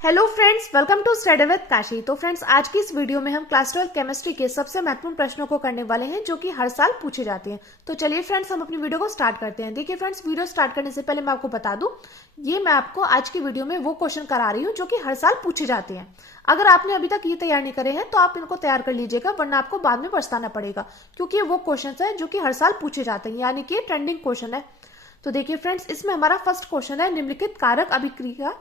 Hello friends, welcome to study with Kashi. तो friends, आज की इस वीडियो में हम क्लास 12 केमिस्ट्री के सबसे महत्वपूर्ण प्रश्नों को करने वाले हैं जो कि हर साल पूछे जाते हैं। तो चलिए फ्रेंड्स, हम अपनी वीडियो को स्टार्ट करते हैं। देखिए फ्रेंड्स, वीडियो स्टार्ट करने से पहले मैं आपको बता दूं, ये मैं आपको आज की वीडियो में वो क्वेश्चन करा रही हूँ जो कि हर साल पूछे जाते हैं। अगर आपने अभी तक ये तैयार नहीं करे हैं तो आप इनको तैयार कर लीजिएगा, वरना आपको बाद में पछताना पड़ेगा, क्योंकि ये वो क्वेश्चन है जो कि हर साल पूछे जाते हैं, यानी कि ट्रेंडिंग क्वेश्चन है। तो देखिए फ्रेंड्स, इसमें हमारा फर्स्ट क्वेश्चन है, निम्नलिखित कारक अभिक्रिया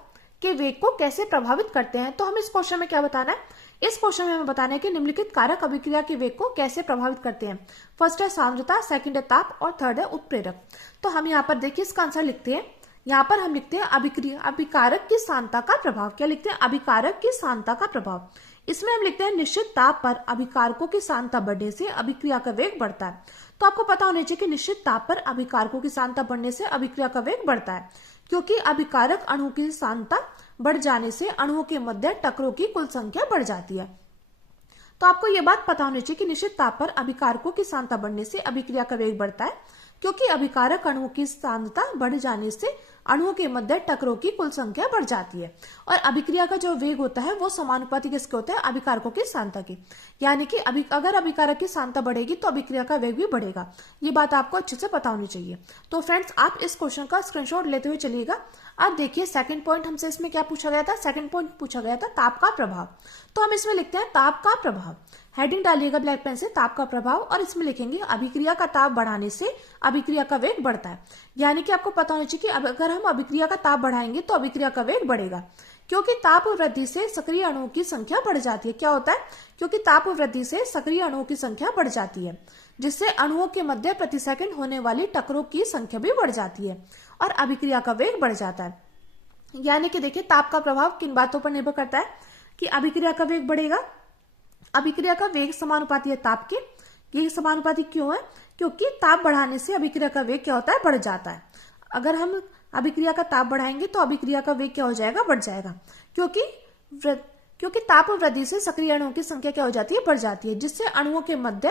के वेग को कैसे प्रभावित करते हैं। तो हम इस क्वेश्चन में क्या बताना है, इस क्वेश्चन में हमें बताना है कि निम्नलिखित कारक अभिक्रिया के वेग को कैसे प्रभावित करते हैं। फर्स्ट है सांद्रता, सेकंड है ताप और थर्ड है उत्प्रेरक। तो हम यहाँ पर देखिए इसका आंसर लिखते हैं। यहाँ पर हम लिखते हैं अभिकारक की सांद्रता का प्रभाव। क्या लिखते हैं? अभिकारक की सांद्रता का प्रभाव। इसमें हम लिखते हैं निश्चित ताप पर अभिकारकों की सांद्रता बढ़ने से अभिक्रिया का वेग बढ़ता है। तो आपको पता होना चाहिए कि निश्चित ताप पर अभिकारकों की सांद्रता बढ़ने से अभिक्रिया का वेग बढ़ता है, क्योंकि अभिकारक अणु की सांद्रता बढ़ जाने से अणुओं के मध्य टकरों की कुल संख्या बढ़ जाती है। तो आपको यह बात पता होनी चाहिए कि निश्चित ताप पर अभिकारकों की सांद्रता बढ़ने से अभिक्रिया का वेग बढ़ता है, क्योंकि अभिकारक अणुओं की सांद्रता बढ़ जाने से अणुओं के मध्य टकरों की कुल संख्या बढ़ जाती है। और अभिक्रिया का जो वेग होता है वो समानुपाती किसके होता है? अभिकारकों की सांद्रता के। यानी कि अगर अभिकारक की सांद्रता बढ़ेगी तो अभिक्रिया का वेग भी बढ़ेगा। ये बात आपको अच्छे से पता होनी चाहिए। तो फ्रेंड्स, आप इस क्वेश्चन का स्क्रीनशॉट लेते हुए चलिएगा। अब देखिए सेकंड पॉइंट हमसे इसमें क्या पूछा गया था? सेकंड पॉइंट पूछा गया था ताप का प्रभाव। तो हम इसमें लिखते हैं ताप का प्रभाव। हेडिंग डालिएगा ब्लैक पेन से, ताप का प्रभाव, और इसमें लिखेंगे अभिक्रिया का ताप बढ़ाने से अभिक्रिया का वेग बढ़ता है। यानी कि आपको पता होना चाहिए कि अगर हम अभिक्रिया का ताप बढ़ाएंगे तो अभिक्रिया का वेग बढ़ेगा, क्योंकि ताप वृद्धि से सक्रिय अणुओं की संख्या बढ़ जाती है। क्या होता है? क्योंकि ताप वृद्धि से सक्रिय अणुओं की संख्या बढ़ जाती है, जिससे अणुओं के मध्य प्रति सेकंड होने वाली टकरों की संख्या भी बढ़ जाती है और अभिक्रिया का वेग बढ़ जाता है। यानी कि देखिए, ताप का प्रभाव किन बातों पर निर्भर करता है कि अभिक्रिया का वेग बढ़ेगा। अभिक्रिया का वेग समानुपाती है ताप के। ये समानुपाती क्यों है? क्योंकि ताप बढ़ाने से अभिक्रिया का वेग क्या होता है? बढ़ जाता है। अगर हम अभिक्रिया का ताप बढ़ाएंगे तो अभिक्रिया का वेग क्या हो जाएगा? बढ़ जाएगा, क्योंकि ताप वृद्धि से सक्रिय अणुओं की संख्या क्या हो जाती है? बढ़ जाती है, जिससे अणुओं के मध्य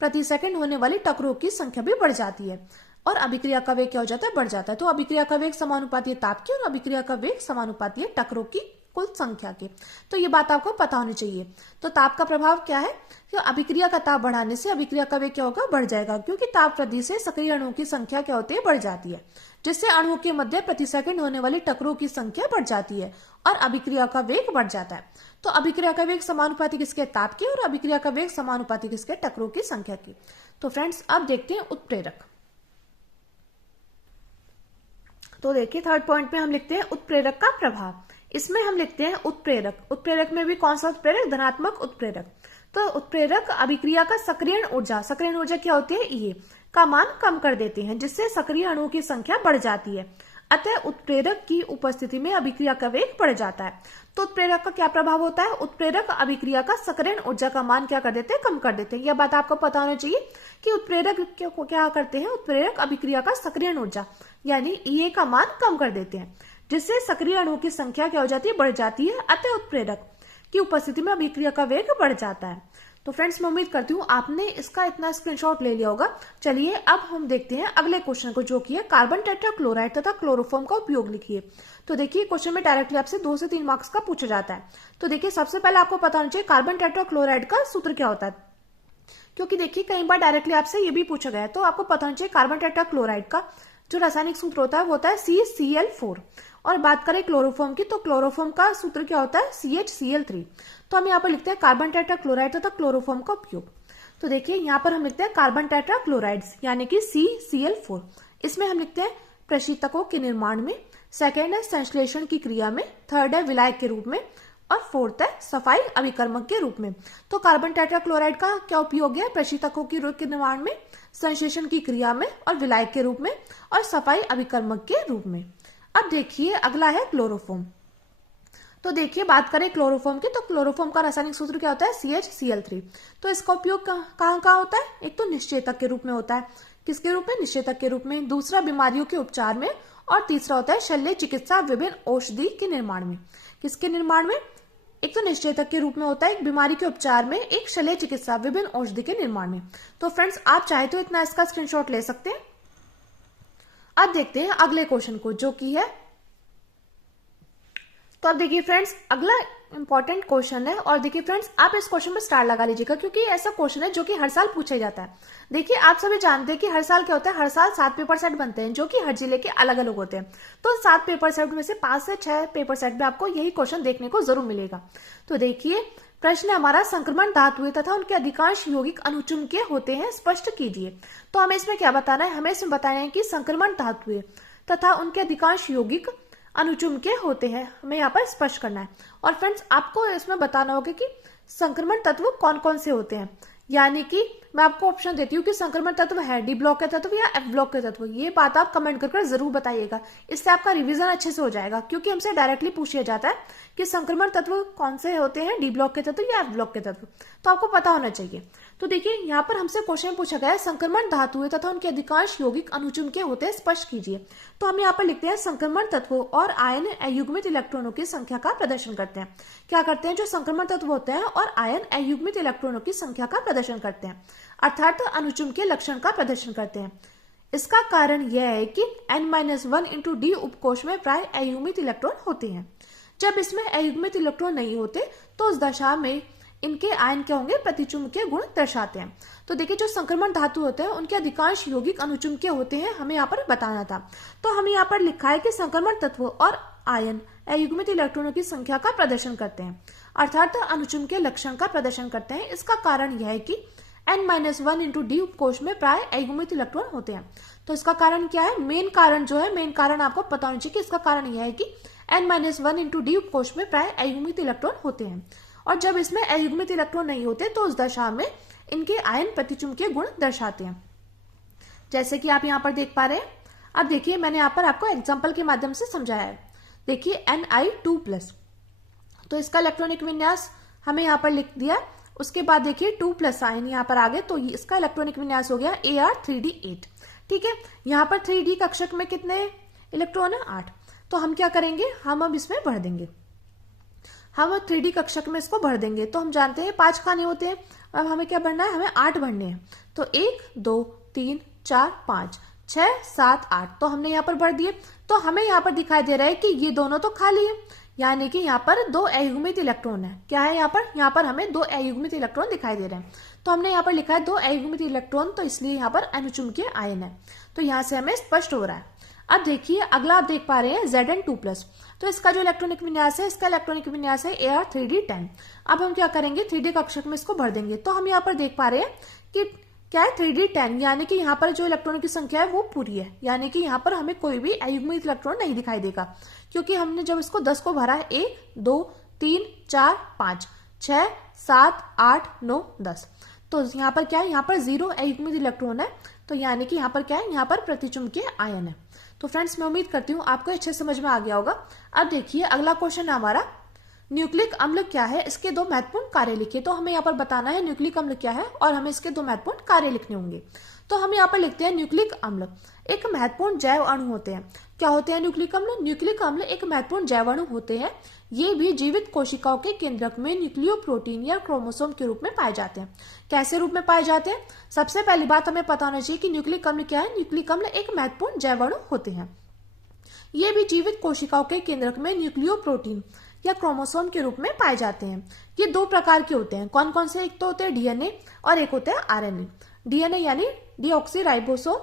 प्रति सेकंड होने वाली टकरों की संख्या भी बढ़ जाती है और अभिक्रिया का वेग क्या हो जाता है? बढ़ जाता है। तो अभिक्रिया का वेग समानुपाती है ताप की और अभिक्रिया का वेग समानुपाती है टकरों की कुल संख्या के। तो ये बात आपको पता होनी चाहिए। तो ताप का प्रभाव क्या है? कि अभिक्रिया का ताप बढ़ाने से अभिक्रिया का वेग क्या होगा? बढ़ जाएगा, क्योंकि ताप वृद्धि से सक्रिय अणुओं की संख्या क्या होती है? बढ़ जाती है, जिससे अणुओं के मध्य प्रति सेकंड होने वाली टकरों की संख्या बढ़ जाती है और अभिक्रिया का वेग बढ़ जाता है। तो अभिक्रिया का वेग समानुपाती किसके? ताप के, और अभिक्रिया का वेग समानुपाती किसके? टकरों की संख्या की। तो फ्रेंड्स, अब देखते हैं उत्प्रेरक। तो देखिए थर्ड पॉइंट में हम लिखते हैं उत्प्रेरक का प्रभाव। इसमें हम लिखते हैं उत्प्रेरक। उत्प्रेरक में भी कौन सा उत्प्रेरक? धनात्मक उत्प्रेरक। तो उत्प्रेरक अभिक्रिया का सक्रियण ऊर्जा, सक्रियण ऊर्जा क्या होती है? ये का मान कम कर देते हैं, जिससे सक्रिय अणुओं की संख्या बढ़ जाती है। अतः उत्प्रेरक की उपस्थिति में अभिक्रिया का वेग बढ़ जाता है। तो उत्प्रेरक का क्या प्रभाव होता है? उत्प्रेरक अभिक्रिया का सक्रियण ऊर्जा का मान क्या कर देते हैं? कम कर देते हैं। यह बात आपको पता होनी चाहिए कि उत्प्रेरक क्या करते हैं? उत्प्रेरक अभिक्रिया का सक्रियण ऊर्जा यानी ईए का मान कम कर देते हैं, जिससे सक्रिय अणुओं की संख्या क्या हो जाती है? बढ़ जाती है। अतः उत्प्रेरक की उपस्थिति में अभिक्रिया का वेग बढ़ जाता है। तो फ्रेंड्स, मैं उम्मीद करती हूँ आपने इसका इतना स्क्रीनशॉट ले लिया होगा। चलिए अब हम देखते हैं अगले क्वेश्चन को, जो कि है कार्बन टेट्राक्लोराइड तथा क्लोरोफॉर्म का उपयोग लिखिए। तो देखिए क्वेश्चन में डायरेक्टली आपसे 2 से 3 मार्क्स का पूछा जाता है। तो देखिए सबसे पहले आपको पता होना चाहिए कार्बन टेट्राक्लोराइड का सूत्र क्या होता है, क्योंकि देखिए कई बार डायरेक्टली आपसे ये भी पूछा गया है। तो आपको पता होना चाहिए कार्बन टेट्राक्लोराइड का जो रासायनिक सूत्र होता है वो होता है CCl4। और बात करें क्लोरोफॉर्म की, तो क्लोरोफॉर्म का सूत्र क्या होता है? CHCl3। तो हम यहाँ पर लिखते हैं कार्बन टेट्राक्लोराइड तथा क्लोरोफॉर्म का उपयोग। तो देखिए यहाँ पर हम लिखते हैं कार्बन टेट्राक्लोराइड्स यानी कि CCl4। इसमें हम लिखते हैं प्रशीतकों के निर्माण में, सेकेंड है संश्लेषण की क्रिया में, थर्ड है विलायक के रूप में, और फोर्थ है सफाई अभिकर्मक के रूप में। तो कार्बन टेट्राक्लोराइड का क्या उपयोग है? प्रशीतकों के निर्माण में, संश्लेषण की क्रिया में, और विलायक के रूप में, और सफाई अभिकर्मक के रूप में। अब देखिए अगला है क्लोरोफॉर्म। तो देखिए बात करें क्लोरोफॉर्म की, तो क्लोरोफॉर्म का रासायनिक सूत्र क्या होता है? CHCl3। तो इसका उपयोग कहाँ होता है? एक तो निश्चेतक के रूप में होता है। किसके रूप में? निश्चेतक के रूप में। दूसरा बीमारियों के उपचार में, और तीसरा होता है शल्य चिकित्सा विभिन्न औषधि के निर्माण में। किसके निर्माण में? एक तो निश्चेतक के रूप में होता है, एक बीमारी के उपचार में, एक शल्य चिकित्सा विभिन्न औषधि के निर्माण में। तो फ्रेंड्स, आप चाहे तो इतना इसका स्क्रीनशॉट ले सकते हैं। अब देखते हैं अगले क्वेश्चन को, जो कि है तो अब देखिए फ्रेंड्स, अगला इंपॉर्टेंट क्वेश्चन है, और देखिए फ्रेंड्स, आप इस क्वेश्चन में स्टार लगा लीजिएगा क्योंकि ऐसा क्वेश्चन है जो कि हर साल पूछा जाता है। देखिए, आप सभी जानते हैं कि हर साल क्या होता है, हर साल 7 पेपर सेट बनते हैं जो कि हर जिले के अलग अलग होते हैं। तो 7 पेपर सेट में से 5 से 6 पेपर सेट में आपको यही क्वेश्चन देखने को जरूर मिलेगा। तो देखिए, प्रश्न है हमारा, संक्रमण धातुएं तथा उनके अधिकांश यौगिक अनुचुंबकीय होते हैं, स्पष्ट कीजिए। तो हमें इसमें क्या बताना है, हमें इसमें बताना है कि संक्रमण धातुएं तथा उनके अधिकांश यौगिक अनुचुंबकीय होते हैं, हमें यहाँ पर स्पष्ट करना है। और फ्रेंड्स, आपको इसमें बताना होगा कि संक्रमण तत्व कौन कौन से होते हैं। यानी कि मैं आपको ऑप्शन देती हूँ कि संक्रमण तत्व है डी ब्लॉक के तत्व या एफ ब्लॉक के तत्व। ये बात आप कमेंट कर जरूर बताइएगा, इससे आपका रिवीजन अच्छे से हो जाएगा, क्योंकि हमसे डायरेक्टली पूछा जाता है कि संक्रमण तत्व कौन से होते हैं, डी ब्लॉक के तत्व या एफ ब्लॉक के तत्व। तो आपको पता होना चाहिए। तो देखिए, यहाँ पर हमसे क्वेश्चन पूछा गया है, संक्रमण धातुएं तथा उनके अधिकांश यौगिक अनुचुंबकीय होते हैं, स्पष्ट कीजिए। तो हम यहाँ पर लिखते हैं, संक्रमण तत्वों और आयन अयुग्मित इलेक्ट्रॉनों की संख्या का प्रदर्शन करते हैं। क्या करते हैं, जो संक्रमण तत्व होते हैं और आयन अयुग्मित इलेक्ट्रॉनों की संख्या का प्रदर्शन करते हैं, अर्थात अनुचुंबकीय लक्षण का प्रदर्शन करते हैं। इसका कारण यह है कि n-1 इंटू डी उपकोष में प्राय अयुग्मित इलेक्ट्रॉन होते हैं। जब इसमें अयुग्मित इलेक्ट्रॉन नहीं होते तो उस दशा में इनके आयन क्या होंगे, प्रतिचुंबकीय गुण दर्शाते हैं। तो देखिए, जो संक्रमण धातु होते हैं उनके अधिकांश यौगिक अनुचुंबकीय होते हैं, हमें यहाँ पर बताना था। तो हमें यहाँ पर लिखा है कि संक्रमण तत्व और आयन अयुग्मित इलेक्ट्रॉनों की संख्या का प्रदर्शन करते हैं, अर्थात अनुचुंबकीय लक्षण का प्रदर्शन करते हैं। इसका कारण यह है कि n-1 इंटू डी उपकोष में प्राय अयुग्मित इलेक्ट्रॉन होते हैं। तो इसका कारण क्या है, मेन कारण जो है, मेन कारण आपको पता होना चाहिए कि इसका कारण यह है कि n-1 इंटू डी उपकोष में प्राय अयुग्मित इलेक्ट्रॉन होते हैं, और जब इसमें अयुग्मित इलेक्ट्रॉन नहीं होते तो उस दशा में इनके आयन प्रतिचुंबकीय गुण दर्शाते हैं, जैसे कि आप यहाँ पर देख पा रहे हैं। अब देखिए, मैंने यहाँ पर आपको एग्जाम्पल के माध्यम से समझाया है। देखिए, Ni2+, तो इसका इलेक्ट्रॉनिक विन्यास हमें यहाँ पर लिख दिया। उसके बाद देखिए 2+ आयन यहाँ पर आगे, तो इसका इलेक्ट्रॉनिक विन्यास हो गया Ar3D8। ठीक है, यहाँ पर 3D कक्षक में कितने इलेक्ट्रॉन है, 8। तो हम क्या करेंगे, हम अब इसमें भर देंगे, हम 3D कक्षक में इसको भर देंगे। तो हम जानते हैं 5 खाने होते हैं, अब हमें क्या भरना है, हमें 8 भरने हैं। तो 1 2 3 4 5 6 7 8, तो हमने यहाँ पर भर दिए। तो हमें यहाँ पर दिखाई दे रहा है कि ये दोनों तो खाली है, यानी कि यहाँ पर 2 अयुग्मित इलेक्ट्रॉन है। क्या है यहाँ पर हमें 2 अयुग्मित इलेक्ट्रॉन दिखाई दे रहे हैं। तो हमने यहाँ पर लिखा है 2 अयुग्मित इलेक्ट्रॉन, तो इसलिए यहाँ पर अनुचुंबकीय आयन है। तो यहाँ से हमें स्पष्ट हो रहा है। अब देखिए, अगला आप देख पा रहे हैं Zn2+, तो इसका जो इलेक्ट्रॉनिक विन्यास है, इसका इलेक्ट्रॉनिक विन्यास है Ar3D10। अब हम क्या करेंगे, 3D कक्षक में इसको भर देंगे। तो हम यहाँ पर देख पा रहे हैं कि क्या है, 3D10, यानी कि यहाँ पर जो इलेक्ट्रॉनों की संख्या है वो पूरी है, यानी कि यहाँ पर हमें कोई भी अयुग्मित इलेक्ट्रॉन नहीं दिखाई देगा, क्योंकि हमने जब इसको 10 को भरा है, 1 2 3 4 5 6 7 8 9 10, तो यहाँ पर क्या है, यहाँ पर 0 अयुग्मित इलेक्ट्रॉन है। तो यानी कि यहाँ पर क्या है, यहाँ पर प्रतिचुंबकीय आयन है। तो फ्रेंड्स, मैं उम्मीद करती हूँ आपको अच्छे समझ में आ गया होगा। अब देखिए, अगला क्वेश्चन है हमारा, न्यूक्लिक अम्ल क्या है, इसके 2 महत्वपूर्ण कार्य लिखिए। तो हमें यहाँ पर बताना है न्यूक्लिक अम्ल क्या है और हमें इसके 2 महत्वपूर्ण कार्य लिखने होंगे। तो हम यहाँ पर लिखते हैं, न्यूक्लिक अम्ल एक महत्वपूर्ण जैव अणु होते हैं। क्या होते हैं न्यूक्लिक अम्ल? न्यूक्लिक अम्ल एक महत्वपूर्ण जैव अणु होते हैं। ये भी जीवित कोशिकाओं के केंद्रक में न्यूक्लियोप्रोटीन या क्रोमोसोम के रूप में पाए जाते हैं। कैसे रूप में पाए जाते हैं? सबसे पहली बात हमें पता होना चाहिए कि न्यूक्लिक अम्ल क्या है। न्यूक्लिक अम्ल एक महत्वपूर्ण जैव अणु होते हैं। ये भी जीवित कोशिकाओं के केंद्रक में न्यूक्लियोप्रोटीन या क्रोमोसोम के रूप में पाए जाते हैं। ये 2 प्रकार के होते हैं। कौन कौन से? एक तो होते हैं डीएनए और एक होते हैं आरएनए। डीएनए यानी डीऑक्सीराइबोसोम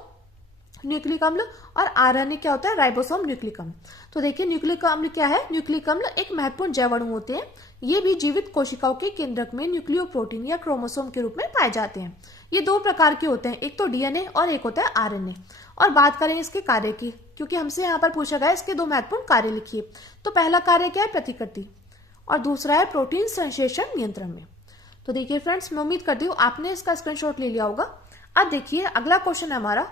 न्यूक्लिक अम्ल और आरएनए क्या होता है? राइबोसोम न्यूक्लिक अम्ल। तो देखिए न्यूक्लिक अम्ल क्या है? न्यूक्लिक अम्ल एक महत्वपूर्ण जैव अणु होते हैं। ये भी जीवित कोशिकाओं के केंद्रक में न्यूक्लियोप्रोटीन या क्रोमोसोम के रूप में पाए जाते हैं। ये 2 प्रकार के होते हैं, एक तो डीएनए और एक होता है आरएनए। और बात करें इसके कार्य की, क्योंकि हमसे यहाँ पर पूछा गया इसके 2 महत्वपूर्ण कार्य लिखिए। तो पहला कार्य क्या है? प्रतिकृति, और दूसरा है प्रोटीन संश्लेषण नियंत्रण में। तो देखिए फ्रेंड्स, मैं उम्मीद करती हूँ आपने इसका स्क्रीनशॉट ले लिया होगा। अब देखिए अगला क्वेश्चन है हमारा।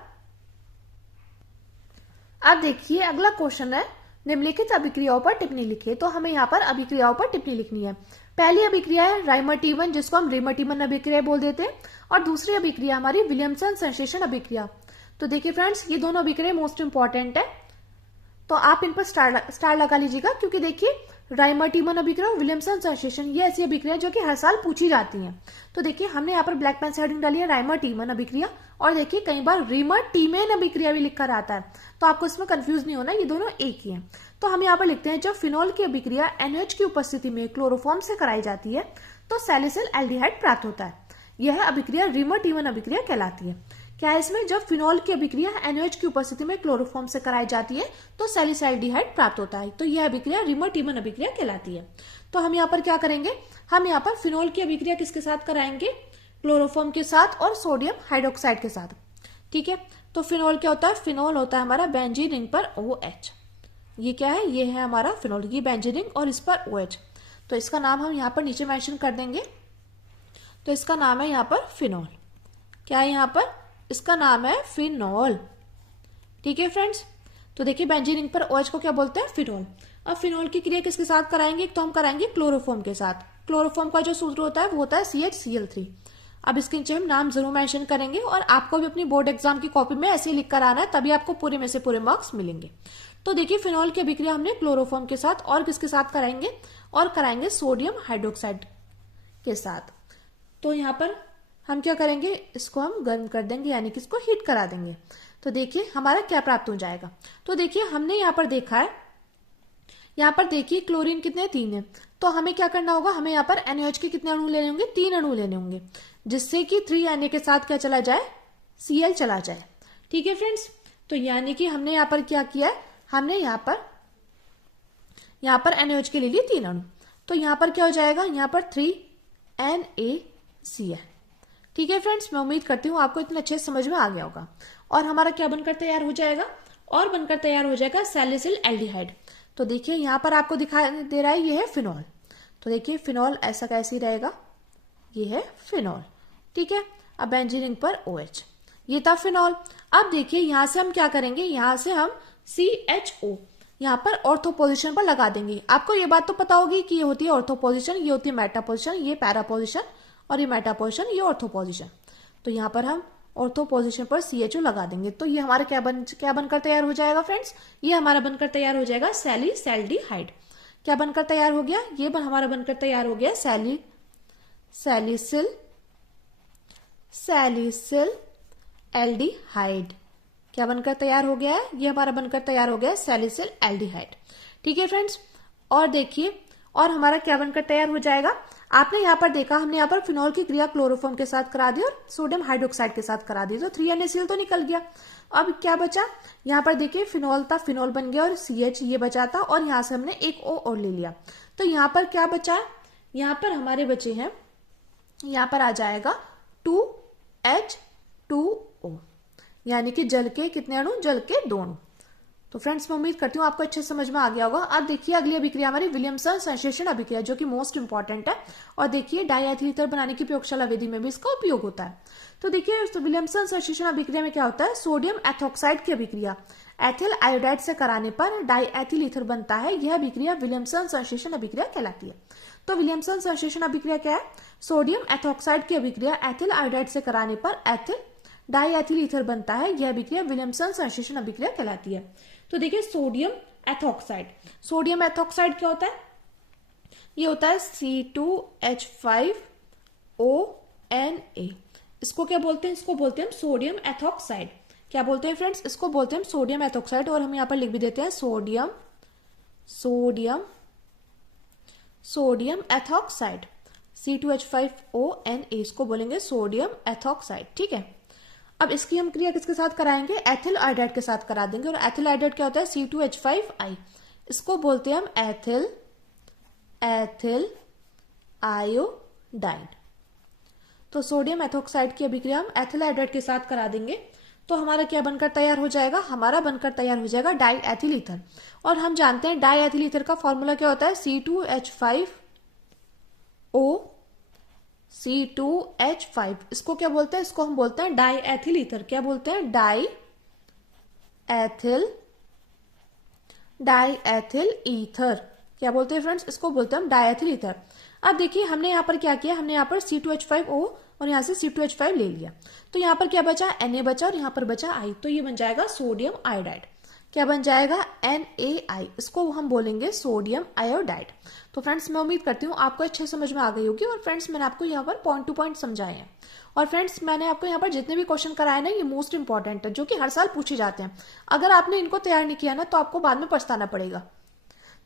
अब देखिए अगला क्वेश्चन है, निम्नलिखित अभिक्रियाओं पर टिप्पणी लिखिए। तो हमें यहाँ पर अभिक्रियाओं पर टिप्पणी लिखनी है। पहली अभिक्रिया है राइमर्टिमन, जिसको हम रिमर्टिमन अभिक्रिया बोल देते हैं, और दूसरी अभिक्रिया हमारी विलियमसन संश्लेषण अभिक्रिया। तो देखिए फ्रेंड्स, ये दोनों अभिक्रिया मोस्ट इंपॉर्टेंट है, तो आप इन पर स्टार लगा लीजिएगा। क्योंकि देखिए राइमर्टिमन अभिक्रिया और विलियमसन संश्लेषण ये ऐसी अभिक्रिया जो कि हर साल पूछी जाती हैं। तो देखिए हमने यहाँ पर ब्लैक पेन से हेडिंग डाली है राइमर्टिमन अभिक्रिया, और देखिए कई बार रिमर्टिमेन अभिक्रिया भी लिखकर आता है, तो आपको इसमें कंफ्यूज नहीं होना, ये दोनों एक ही है। तो हम यहाँ पर लिखते हैं, जब फिनॉल की अभिक्रिया NH की उपस्थिति में क्लोरोफॉर्म से कराई जाती है तो सैलिसिल एल्डिहाइड प्राप्त होता है। यह अभिक्रिया रिमर टीमन अभिक्रिया कहलाती है। क्या है इसमें, जब फिनॉल की अभिक्रिया NH की उपस्थिति में क्लोरोफॉर्म से कराई जाती है तो सैलिसाइल्डिहाइड प्राप्त होता है। तो यह अभिक्रिया रिमर टीमन अभिक्रिया कहलाती है। तो हम यहाँ पर क्या करेंगे, हम यहाँ पर फिनॉल की अभिक्रिया किसके साथ कराएंगे, क्लोरोफॉर्म के साथ और सोडियम हाइड्रोक्साइड के साथ। ठीक है, तो फिनॉल क्या होता है, फिनॉल होता है हमारा बेंजीन रिंग पर OH। ये क्या है, ये है हमारा फिनॉल, ये बेंजीन रिंग और इस पर OH। तो इसका नाम हम यहाँ पर नीचे मेंशन कर देंगे। तो इसका नाम है यहाँ पर फिनॉल। क्या है यहाँ पर, इसका नाम है फिनॉल। ठीक है फ्रेंड्स, तो देखिए बेंजीन रिंग पर OH को क्या बोलते हैं, फिनॉल। अब फिनॉल की क्रिया किसके साथ कराएंगे, एक तो हम कराएंगे क्लोरोफॉर्म के साथ। क्लोरोफॉर्म का जो सूत्र होता है वो होता है CHCl3। अब इसके नीचे हम नाम जरूर मेंशन करेंगे और आपको भी अपनी बोर्ड एग्जाम की कॉपी में ऐसे ही लिख कर आना है, तभी आपको पूरे में से पूरे मार्क्स मिलेंगे। तो देखिए फिनॉल की अभिक्रिया हमने क्लोरोफॉर्म के साथ और किसके साथ कराएंगे, और कराएंगे सोडियम हाइड्रोक्साइड के साथ। तो यहाँ पर हम क्या करेंगे, इसको हम गर्म कर देंगे, यानी कि इसको हीट करा देंगे। तो देखिए हमारा क्या प्राप्त हो जाएगा। तो देखिए हमने यहाँ पर देखा है, यहाँ पर देखिए क्लोरीन कितने, 3 है। तो हमें क्या करना होगा, हमें यहाँ पर NaOH के कितने अणु लेने होंगे, 3 अणु लेने होंगे, जिससे कि 3Na के साथ क्या चला जाए, Cl चला जाए। ठीक है फ्रेंड्स, तो यानी कि हमने यहाँ पर क्या किया है, हमने यहाँ पर NaOH के ले लिए 3 अणु। तो यहाँ पर क्या हो जाएगा, यहाँ पर 3NaCl। ठीक है फ्रेंड्स, मैं उम्मीद करती हूँ आपको इतने अच्छे समझ में आ गया होगा। और हमारा क्या बनकर तैयार हो जाएगा, और बनकर तैयार हो जाएगा सैलिसिल एल्डिहाइड। तो देखिए यहाँ पर आपको दिखाई दे रहा है, ये है फिनॉल। तो देखिए फिनॉल ऐसा कैसे रहेगा, ये है फिनॉल। ठीक है, अब बेंजीन रिंग पर OH, ये था फिनॉल। अब देखिए यहाँ से हम क्या करेंगे, यहाँ से हम CHO यहाँ पर ऑर्थो पोजिशन पर लगा देंगे। आपको ये बात तो पता होगी कि ये होती है ऑर्थो पोजिशन, ये होती है मेटा पोजिशन, ये पैरा पोजिशन, और ये मेटा पोजिशन, ये ऑर्थो पोजिशन। तो यहाँ पर हम ऑर्थो पोजिशन पर CHO लगा देंगे। तो ये हमारा क्या बनकर तैयार हो जाएगा फ्रेंड्स, ये हमारा बनकर तैयार हो जाएगा सैलिसैल्डिहाइड। क्या बनकर तैयार हो गया, ये हमारा बनकर तैयार हो गया सैलिसिल एल्डिहाइड। क्या बनकर तैयार हो गया है, ये हमारा बनकर तैयार हो गया है सैलिसिल एल्डिहाइड। ठीक है फ्रेंड्स, और देखिए और हमारा क्या बनकर तैयार हो जाएगा, आपने यहाँ पर देखा, हमने यहाँ पर फिनॉल की क्रिया क्लोरोफॉर्म के साथ करा दी और सोडियम हाइड्रोक्साइड के साथ करा दी, तो 3NaCl तो निकल गया। अब क्या बचा, यहाँ पर देखिए फिनॉल था, फिनॉल बन गया, और CH ये बचा था, और यहाँ से हमने एक O और ले लिया। तो यहाँ पर क्या बचा, यहाँ पर हमारे बचे हैं, यहाँ पर आ जाएगा 2H2O, यानी कि जल के कितने अणु, जल के 2 अणु। तो फ्रेंड्स मैं उम्मीद करती हूँ आपको अच्छे समझ में आ गया होगा। अब देखिए अगली अभिक्रिया हमारी विलियमसन संश्लेषण अभिक्रिया, जो कि मोस्ट इंपॉर्टेंट है, और देखिए डाईएथिल ईथर बनाने की प्रयोगशाला विधि में भी इसका उपयोग होता है। तो देखिए विलियमसन संश्लेषण अभिक्रिया में क्या होता है, सोडियम एथॉक्साइड की अभिक्रिया एथिल आयोडाइड से कराने पर डाईएथिल ईथर बनता है। यह अभिक्रिया विलियमसन संश्लेषण अभिक्रिया कहलाती है। तो विलियमसन संश्लेषण अभिक्रिया क्या है, सोडियम एथॉक्साइड की अभिक्रिया एथिल आयोडाइड से कराने पर एथिल डाईएथिल ईथर बनता है। यह अभिक्रिया विलियमसन संश्लेषण अभिक्रिया कहलाती है। तो देखिए सोडियम एथॉक्साइड, सोडियम एथॉक्साइड क्या होता है, ये होता है C2H5ONa। इसको क्या बोलते हैं, इसको बोलते हैं सोडियम एथॉक्साइड। क्या बोलते हैं फ्रेंड्स, इसको बोलते हैं सोडियम एथॉक्साइड, और हम यहाँ पर लिख भी देते हैं सोडियम एथॉक्साइड, C2H5ONa, इसको बोलेंगे सोडियम एथॉक्साइड। ठीक है, अब इसकी हम क्रिया किसके साथ कराएंगे, एथिल आयोडाइड के साथ करा देंगे, और एथिल आयोडाइड क्या होता है, C2H5I, इसको बोलते हैं हम एथिल आयोडाइड। तो सोडियम एथॉक्साइड की अभिक्रिया हम एथिल आयोडाइड के साथ करा देंगे, तो हमारा क्या बनकर तैयार हो जाएगा, हमारा बनकर तैयार हो जाएगा डाईएथिल ईथर। और हम जानते हैं डाईएथिल ईथर का फॉर्मूला क्या होता है, C2H5, इसको क्या बोलते हैं, इसको हम बोलते हैं डाईएथिल ईथर। क्या बोलते हैं, डाईएथिल ईथर। क्या बोलते हैं फ्रेंड्स, इसको बोलते हैं हम डाईएथिल ईथर। अब देखिए हमने यहाँ पर क्या किया, हमने यहाँ पर C2H5O और यहाँ से C2H5 ले लिया, तो यहाँ पर क्या बचा, Na बचा, और यहाँ पर बचा I, तो ये बन जाएगा सोडियम आयोडाइड। क्या बन जाएगा, NaI, इसको हम बोलेंगे सोडियम आयोडाइड। तो फ्रेंड्स मैं उम्मीद करती हूँ आपको अच्छे समझ में आ गई होगी, और फ्रेंड्स मैंने आपको यहाँ पर पॉइंट टू पॉइंट समझाए हैं। और फ्रेंड्स मैंने आपको यहाँ पर जितने भी क्वेश्चन कराए ना, ये मोस्ट इंपॉर्टेंट है, जो कि हर साल पूछे जाते हैं। अगर आपने इनको तैयार नहीं किया ना, तो आपको बाद में पछताना पड़ेगा।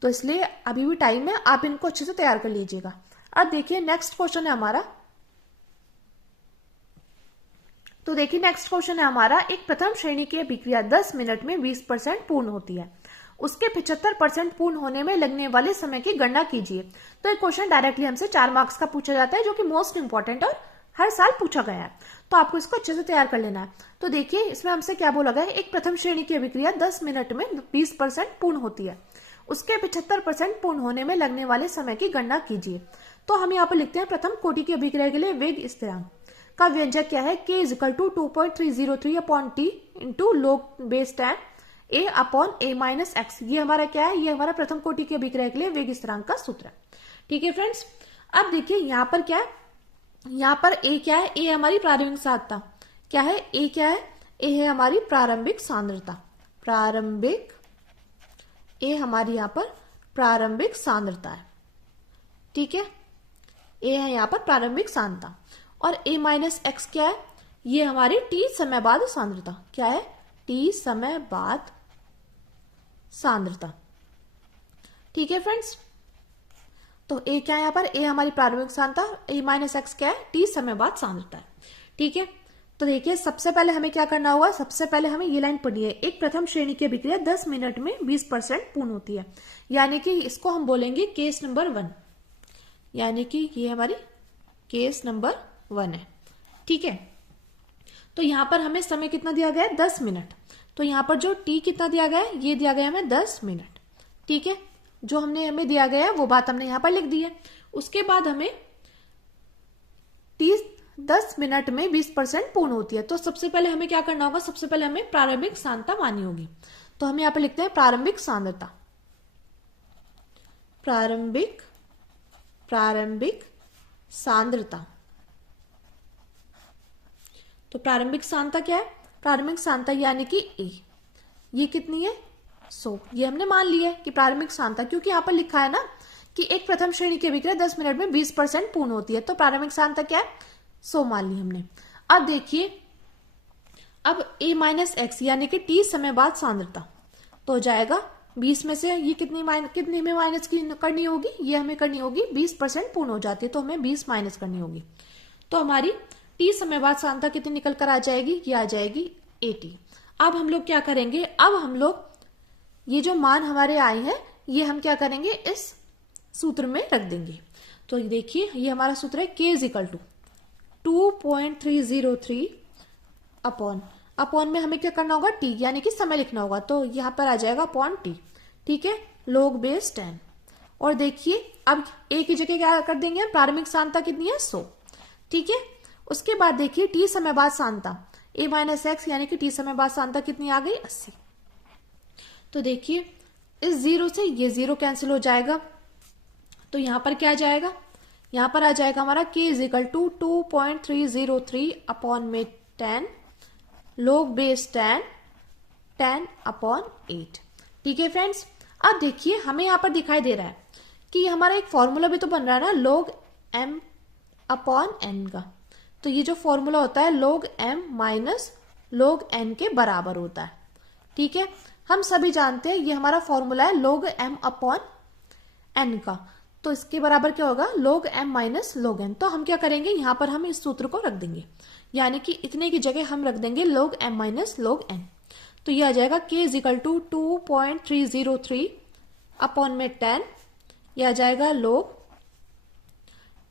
तो इसलिए अभी भी टाइम है, आप इनको अच्छे से तैयार कर लीजिएगा। अब देखिए नेक्स्ट क्वेश्चन है हमारा। तो देखिए नेक्स्ट क्वेश्चन है हमारा, एक प्रथम श्रेणी की अभिक्रिया 10 मिनट में 20% पूर्ण होती है, उसके 75% पूर्ण होने में लगने वाले समय की गणना कीजिए। तो एक क्वेश्चन डायरेक्टली हमसे 4 मार्क्स का पूछा जाता है, जो कि मोस्ट इंपॉर्टेंट और हर साल पूछा गया है, तो आपको इसको अच्छे से तैयार कर लेना है। तो देखिए इसमें हमसे क्या बोला गया है, एक प्रथम श्रेणी की अभिक्रिया 10 मिनट में 20% पूर्ण होती है, उसके 75% पूर्ण होने में लगने वाले समय की गणना कीजिए। तो हम यहाँ पर लिखते हैं प्रथम कोटि की अभिक्रिया के लिए वेग स्थिरांक का व्यंजक क्या है, k is equal to 2.303 upon T into log base 10 a upon a minus x. ये हमारा क्या है, ये हमारा प्रथम कोटि की अभिक्रिया के लिए वेग स्थिरांक का सूत्र है। ठीक है फ्रेंड्स, अब देखिए यहाँ पर क्या है, यहाँ पर a क्या है, a हमारी प्रारंभिक सांद्रता क्या है, a क्या है, a है हमारी प्रारंभिक सांद्रता, प्रारंभिक a हमारी यहाँ पर प्रारंभिक सांद्रता है। ठीक है, a है यहाँ पर प्रारंभिक सांद्रता, और a माइनस एक्स क्या है, ये हमारी t समय बाद सांद्रता क्या है, t समय बाद सांद्रता। ठीक है फ्रेंड्स, तो a क्या है यहाँ पर, a हमारी प्रारंभिक सांद्रता, a माइनस एक्स क्या है, t समय बाद सांद्रता है। ठीक है, तो देखिए सबसे पहले हमें क्या करना होगा, सबसे पहले हमें ये लाइन पढ़नी है, एक प्रथम श्रेणी की अभिक्रिया 10 मिनट में 20% पूर्ण होती है, यानी कि इसको हम बोलेंगे केस नंबर 1, यानी कि ये हमारी केस नंबर 1 है। ठीक है, तो यहां पर हमें समय कितना दिया गया है, 10 मिनट। तो यहां पर जो t कितना दिया गया है, ये दिया गया हमें 10 मिनट। ठीक है, जो हमें दिया गया है वो बात हमने यहां पर लिख दी है। उसके बाद हमें t 10 मिनट में 20% पूर्ण होती है, तो सबसे पहले हमें क्या करना होगा, सबसे पहले हमें प्रारंभिक सांद्रता माननी होगी। तो हम यहां पर लिखते हैं प्रारंभिक सांद्रता, प्रारंभिक सांद्रता। तो प्रारंभिक सांद्रता क्या है, प्रारंभिक सांद्रता यानी कि A, ये कितनी है 100, ये हमने मान लिया है कि प्रारंभिक सांद्रता, क्योंकि यहाँ पर लिखा है ना कि एक प्रथम श्रेणी की अभिक्रिया 10 मिनट में 20% पूर्ण होती है, तो प्रारंभिक सांद्रता क्या है 100 मान ली हमने। अब देखिए, अब A माइनस एक्स यानी कि t समय बाद सांद्रता, तो हो जाएगा 20 में से ये कितनी में माइनस करनी होगी, ये हमें करनी होगी 20% पूर्ण हो जाती है, तो हमें 20 माइनस करनी होगी। तो हमारी t समय बाद सांद्रता कितनी निकल कर आ जाएगी, ये आ जाएगी 80। अब हम लोग क्या करेंगे, अब हम लोग ये जो मान हमारे आए हैं ये हम क्या करेंगे, इस सूत्र में रख देंगे। तो देखिए ये हमारा सूत्र है, k इजिकल टू 2.303 अपॉन में हमें क्या करना होगा, t यानी कि समय लिखना होगा, तो यहाँ पर आ जाएगा अपॉन t। ठीक है, log बेस 10। और देखिए अब a की जगह क्या कर देंगे, प्रारंभिक सांद्रता कितनी है 100। ठीक है, उसके बाद देखिए t समय बाद सांद्रता a माइनस एक्स यानी कि t समय बाद सांद्रता कितनी आ गई 80। तो देखिए इस जीरो से ये जीरो कैंसिल हो जाएगा, तो यहां पर क्या आ जाएगा, यहां पर आ जाएगा हमारा k इजिकल टू 2.303 अपॉन में 10 log बेस 10 अपॉन 8। ठीक है फ्रेंड्स, अब देखिए हमें यहां पर दिखाई दे रहा है कि हमारा एक फॉर्मूला भी तो बन रहा है ना, log m अपॉन n का। तो ये जो फॉर्मूला होता है log m minus log n के बराबर होता है। ठीक है, हम सभी जानते हैं ये हमारा फॉर्मूला है log m अपॉन n का, तो इसके बराबर क्या होगा log m minus log n। तो हम क्या करेंगे, यहां पर हम इस सूत्र को रख देंगे, यानी कि इतने की जगह हम रख देंगे log m minus log n। तो ये आ जाएगा k इजिकल टू 2.303 अपॉन में 10, ये आ जाएगा log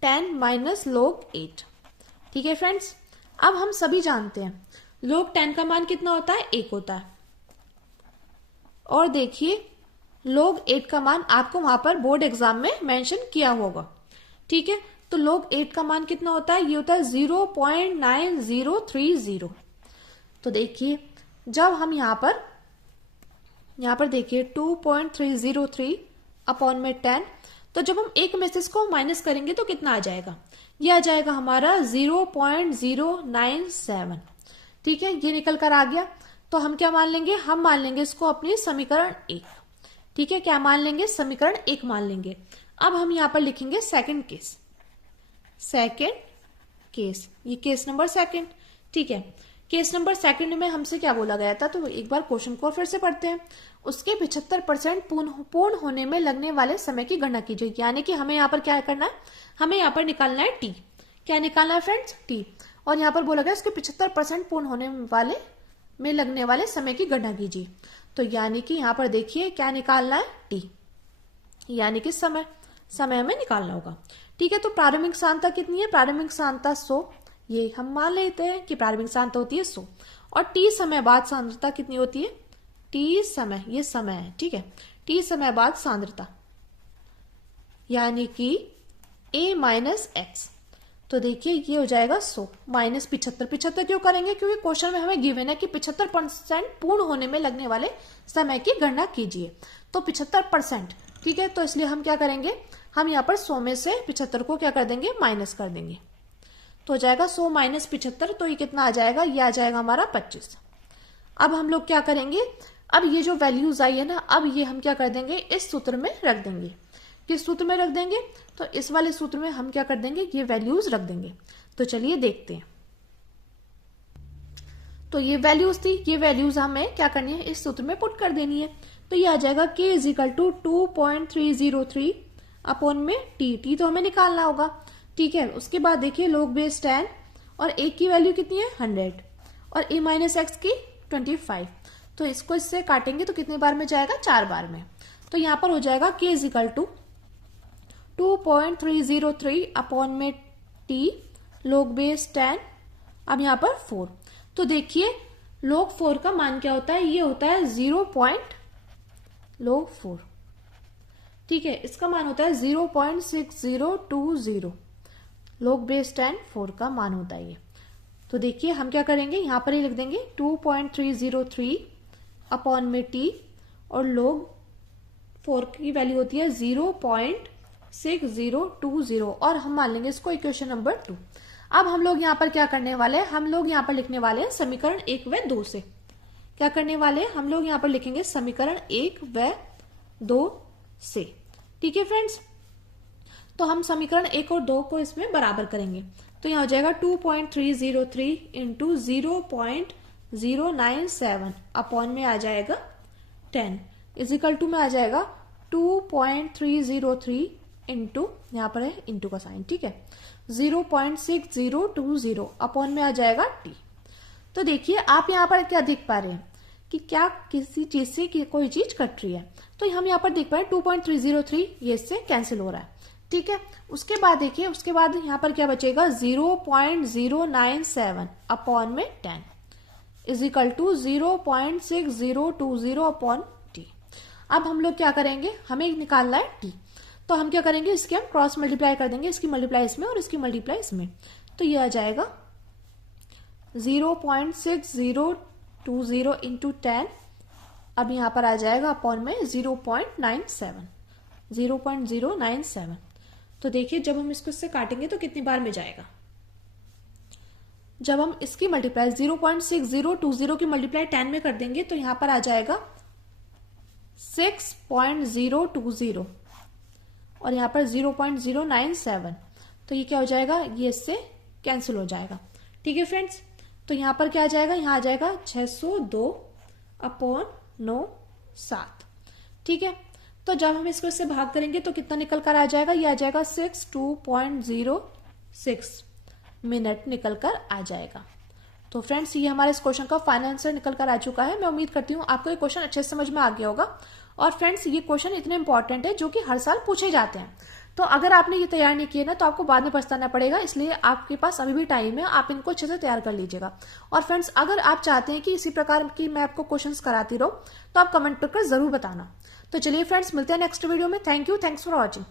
10 माइनस log 8। ठीक है फ्रेंड्स, अब हम सभी जानते हैं log 10 का मान कितना होता है, 1 होता है। और देखिए log 8 का मान आपको वहां पर बोर्ड एग्जाम में मेंशन किया होगा। ठीक है, तो log 8 का मान कितना होता है, ये होता है 0.9030। तो देखिए जब हम यहां पर देखिए 2.303 अपॉन में 10, तो जब हम एक में से इसको माइनस करेंगे तो कितना आ जाएगा, ये आ जाएगा हमारा 0.097। ठीक है, ये निकल कर आ गया, तो हम क्या मान लेंगे, हम मान लेंगे इसको अपनी समीकरण 1। ठीक है, क्या मान लेंगे, समीकरण 1 मान लेंगे। अब हम यहां पर लिखेंगे सेकंड केस, ये केस नंबर सेकंड। ठीक है, केस नंबर सेकंड में हमसे क्या बोला गया था, तो एक बार क्वेश्चन को फिर से पढ़ते हैं। उसके 75% पूर्ण होने में लगने वाले समय की गणना कीजिए। यानी कि हमें यहाँ पर क्या करना है, हमें यहाँ पर निकालना है टी। क्या निकालना है फ्रेंड्स, टी। और यहाँ पर बोला गया उसके 75% पूर्ण होने वाले में लगने वाले समय की गणना कीजिए। तो यानी कि यहाँ पर देखिए क्या निकालना है, टी, यानी कि समय हमें निकालना होगा। ठीक है, तो प्रारंभिक सांद्रता कितनी है, प्रारंभिक सांद्रता 100, ये हम मान लेते हैं कि प्रारंभिक सांद्रता होती है 100। और टी समय बाद सांद्रता कितनी होती है, टी समय, ये समय है, ठीक है, टी समय बाद सांद्रता यानी कि a माइनस एक्स। तो देखिए ये हो जाएगा 100 माइनस 75। 75 क्यों करेंगे, क्योंकि क्वेश्चन में हमें गिवन है कि 75% पूर्ण होने में लगने वाले समय की गणना कीजिए। तो 75%, ठीक है, तो इसलिए हम क्या करेंगे, हम यहाँ पर 100 में से 75 को क्या कर देंगे, माइनस कर देंगे। तो हो जाएगा 100 माइनस 75, तो ये कितना आ जाएगा, ये आ जाएगा हमारा 25। अब हम लोग क्या करेंगे, अब ये जो वैल्यूज आई है ना, अब ये हम क्या कर देंगे, इस सूत्र में रख देंगे। किस सूत्र में रख देंगे, तो इस वाले सूत्र में हम क्या कर देंगे, ये वैल्यूज रख देंगे। तो चलिए देखते हैं। तो ये वैल्यूज थी, ये वैल्यूज हमें क्या करनी है, इस सूत्र में पुट कर देनी है। तो ये आ जाएगा k इजिकल टू 2.303 अपॉन में टी तो हमें निकालना होगा। ठीक है, उसके बाद देखिए log बेस 10 और a की वैल्यू कितनी है 100 और a माइनस एक्स की 25। तो इसको इससे काटेंगे तो कितने बार में जाएगा, 4 बार में। तो यहाँ पर हो जाएगा k इजिकल टू 2.303 अपॉन में t log बेस 10, अब यहाँ पर 4। तो देखिए log 4 का मान क्या होता है, ये होता है 0. log 4, ठीक है, इसका मान होता है 0.6020। log बेस 10 4 का मान होता है ये। तो देखिए हम क्या करेंगे, यहाँ पर ही लिख देंगे 2.303 अपॉन में t और log 4 की वैल्यू होती है 0.6020 और हम मान लेंगे इसको इक्वेशन नंबर 2। अब हम लोग यहाँ पर क्या करने वाले हैं, हम लोग यहाँ पर लिखने वाले हैं समीकरण 1 व 2 से। क्या करने वाले हैं, हम लोग यहाँ पर लिखेंगे समीकरण 1 व 2 से। ठीक है फ्रेंड्स, तो हम समीकरण 1 और 2 को इसमें बराबर करेंगे। तो यहाँ हो जाएगा 2.303 इंटू 0.097 अपॉन में आ जाएगा 10 इजिकल टू में आ जाएगा 2.303 इंटू, यहाँ पर है इंटू का साइन, ठीक है, 0.6020 अपॉन में आ जाएगा t। तो देखिए आप यहाँ पर क्या देख पा रहे हैं कि क्या किसी चीज से कोई चीज कट रही है। तो हम यहाँ पर देख पा रहे हैं 2.303 ये इससे कैंसिल हो रहा है। ठीक है, उसके बाद देखिए, उसके बाद यहाँ पर क्या बचेगा 0.097 अपॉन में 10 इजिकल टू 0.6020 अपॉन t। अब हम लोग क्या करेंगे, हमें निकालना है t। तो हम क्या करेंगे, इसके हम क्रॉस मल्टीप्लाई कर देंगे, इसकी मल्टीप्लाई इसमें और इसकी मल्टीप्लाई इसमें। तो ये आ जाएगा 0.6020 इंटू 10, अब यहाँ पर आ जाएगा अपॉन में 0.097। तो देखिए जब हम इसको इससे काटेंगे तो कितनी बार में जाएगा, जब हम इसकी मल्टीप्लाई 0.6020 की मल्टीप्लाई 10 में कर देंगे तो यहाँ पर आ जाएगा 6.020 और यहाँ पर 0.097। तो ये क्या हो जाएगा, ये इससे कैंसिल हो जाएगा। ठीक है फ्रेंड्स, तो यहाँ पर क्या आ जाएगा, यहाँ आ जाएगा 602 अपॉन 9/7। ठीक है, तो जब हम इसको इससे भाग करेंगे तो कितना निकल कर आ जाएगा, ये आ जाएगा 62.06 मिनट निकल कर आ जाएगा। तो फ्रेंड्स ये हमारे इस क्वेश्चन का फाइनल आंसर निकल कर आ चुका है। मैं उम्मीद करती हूँ आपको ये क्वेश्चन अच्छे से समझ में आ गया होगा। और फ्रेंड्स ये क्वेश्चन इतने इंपॉर्टेंट है जो कि हर साल पूछे जाते हैं। तो अगर आपने ये तैयार नहीं किए ना तो आपको बाद में पछताना पड़ेगा, इसलिए आपके पास अभी भी टाइम है, आप इनको अच्छे से तैयार कर लीजिएगा। और फ्रेंड्स अगर आप चाहते हैं कि इसी प्रकार की मैं आपको क्वेश्चंस कराती रहूं तो आप कमेंट कर जरूर बताना। तो चलिए फ्रेंड्स मिलते हैं नेक्स्ट वीडियो में। Thank you, thanks for watching.